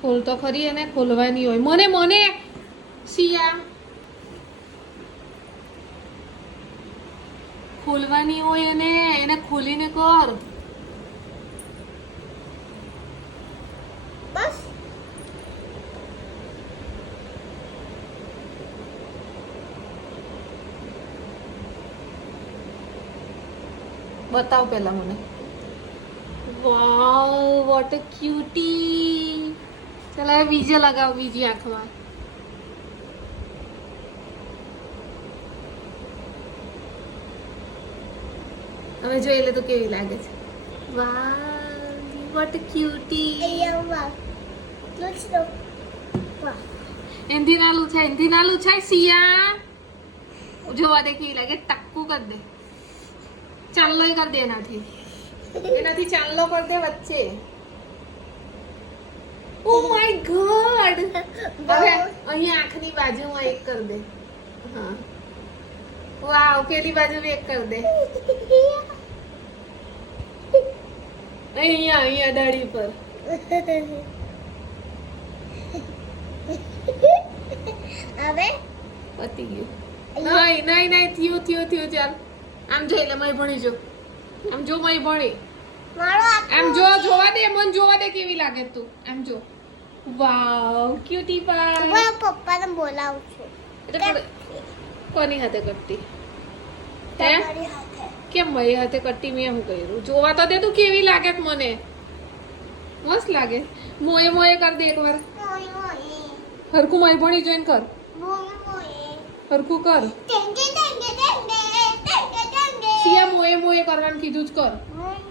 ખોલ તો ખરી એને ખોલવાની હોય મને મને સિયા ખોલવાની હોય એને ખોલીને કર બસ બતાવ પેલા મને વાવ વોટ અ ક્યુટી ચાલ હવે બીજે લગાવ બીજી આંખમાં હવે જોઈ લે તો કેવી લાગે છે વાવ વોટ અ ક્યુટી અહીંયા વાહ લૂછ દો વાહ એનથી ના લૂછાય સિયા જોવા દે કેવી લાગે ટક્કુ કર દે ચાલ્લો કર દે એનાથી ચાલ્લો કર દે વચ્ચે ઓ માય ગોડ હવે અહીંયા આંખની બાજુમાં એક કર દે હા વાવ પેલી બાજુ એક કર દે અહીંયા દાઢી પર હવે પતી ગયું નહીં થયું ચાલ આમ જોઈ લે મય ભણી જો આમ જો મય ભણી મારો આમ જો જોવા દે મન જોવા દે કેવી લાગે તું આમ જો વાવ ક્યુટી પાઈ હું પપ્પાને બોલાવું છું એટલે કોની હાથે કરતી હે તમારી હાથે કેમ મારી હાથે કરતી મેં શું કર્યું જોવા તો દે તું કેવી લાગે છે મને મસ્ત લાગે મોએ કર દે એકવાર મોય મોય હરખું મય ભણી જોઈન કર મોય મોય હરખું કર ટેંગે ટેંગે ટેંગે ટેંગે ટેંગે સિયા મોએ કરવાનું કીધું જ કર મોય